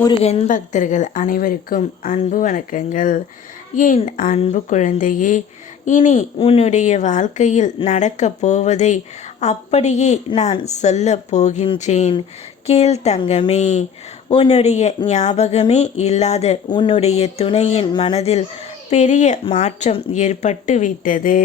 முருகன் பக்தர்கள் அனைவருக்கும் அன்பு வணக்கங்கள். என் அன்பு குழந்தையே, இனி உன்னுடைய வாழ்க்கையில் நடக்கப் போவதை அப்படியே நான் சொல்லப் போகின்றேன். கேள் தங்கமே. உன்னுடைய ஞாபகமே இல்லாத உன்னுடைய துணையின் மனதில் பெரிய மாற்றம் ஏற்பட்டு விட்டது.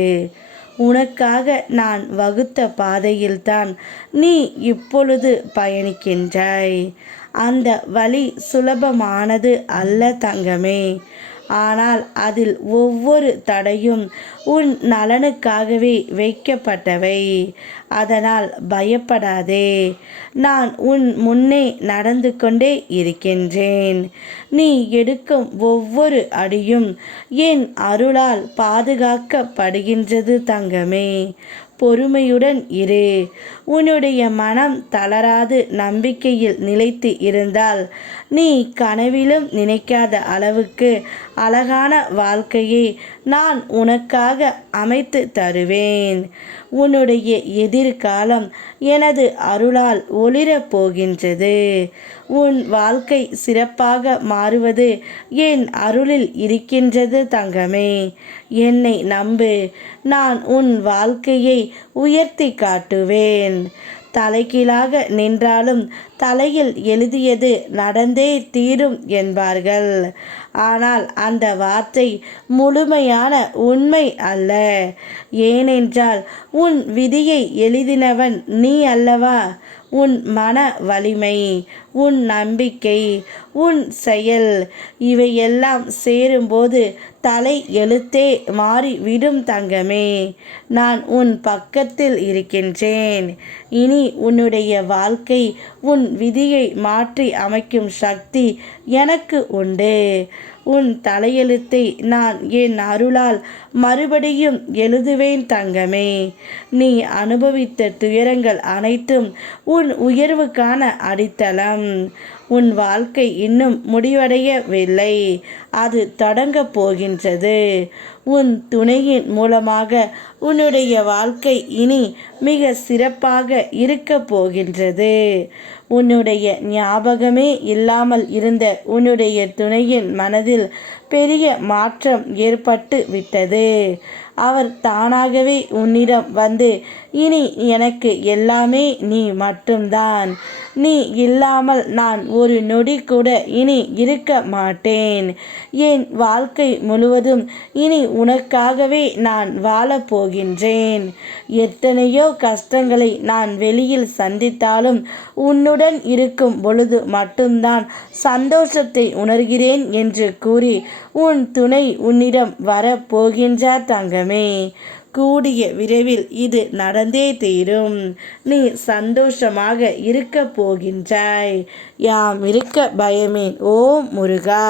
உனக்காக நான் வகுத்த பாதையில்தான் நீ இப்பொழுது பயணிக்கின்றாய். அந்த வழி சுலபமானது அல்ல தங்கமே. ஆனால் அதில் ஒவ்வொரு தடையும் உன் நலனுக்காகவே வைக்கப்பட்டவை. அதனால் பயப்படாதே. நான் உன் முன்னே நடந்து கொண்டே இருக்கின்றேன். நீ எடுக்கும் ஒவ்வொரு அடியும் என் அருளால் பாதுகாக்கப்படுகின்றது தங்கமே. பொறுமையுடன் இரு. உன்னுடைய மனம் தளராது நம்பிக்கையில் நிலைத்து இருந்தால் நீ கனவிலும் நினைக்காத அளவுக்கு அழகான வாழ்க்கையை நான் உனக்காக அமைத்து தருவேன். உன்னுடைய எதிர்காலம் எனது அருளால் ஒளிரப் போகின்றது. உன் வாழ்க்கை சிறப்பாக மாறுவது என் அருளில் இருக்கின்றது தங்கமே. என்னை நம்பு. நான் உன் வாழ்க்கையை உயர்த்தி காட்டுவேன். தலைகீழாக நின்றாலும் தலையில் எழுதியது நடந்தே தீரும் என்பார்கள். ஆனால் அந்த வார்த்தை முழுமையான உண்மை அல்ல. ஏனென்றால் உன் விதியை எழுதினவன் நீ அல்லவா? உன் மன வலிமை, உன் நம்பிக்கை, உன் செயல் இவையெல்லாம் சேரும்போது தலை எழுத்தே மாறிவிடும் தங்கமே. நான் உன் பக்கத்தில் இருக்கின்றேன். இனி உன்னுடைய வாழ்க்கை உன் விதியை மாற்றி அமைக்கும் சக்தி எனக்கு உண்டு. உன் தலையெழுத்தை நான் என் அருளால் மறுபடியும் எழுதுவேன் தங்கமே. நீ அனுபவித்த துயரங்கள் அனைத்தும் உன் உயர்வுக்கான அடித்தளம். உன் வாழ்க்கை இன்னும் முடிவடையவில்லை. அது தொடங்கப் போகின்றது. உன் துணையின் மூலமாக உன்னுடைய வாழ்க்கை இனி மிக சிறப்பாக இருக்கப் போகின்றது. உன்னுடைய ஞாபகமே இல்லாமல் இருந்த உன்னுடைய துணையின் மனதில் பெரிய மாற்றம் ஏற்பட்டு விட்டது. அவர் தானாகவே உன்னிடம் வந்து இனி எனக்கு எல்லாமே நீ மட்டும்தான். நீ இல்லாமல் நான் ஒரு நொடி கூட இனி இருக்க மாட்டேன். என் வாழ்க்கை முழுவதும் இனி உனக்காகவே நான் வாழப் போகின்றேன். எத்தனையோ கஷ்டங்களை நான் வெளியில் சந்தித்தாலும் உன்னுடன் இருக்கும் பொழுது மட்டும்தான் சந்தோஷத்தை உணர்கிறேன் என்று கூறி உன் துணை உன்னிடம் வரப்போகின்றார் தங்கமே. கூடிய விரைவில் இது நடந்தே தீரும். நீ சந்தோஷமாக இருக்க போகின்றாய். யாம் இருக்க பயமேன். ஓம் முருகா.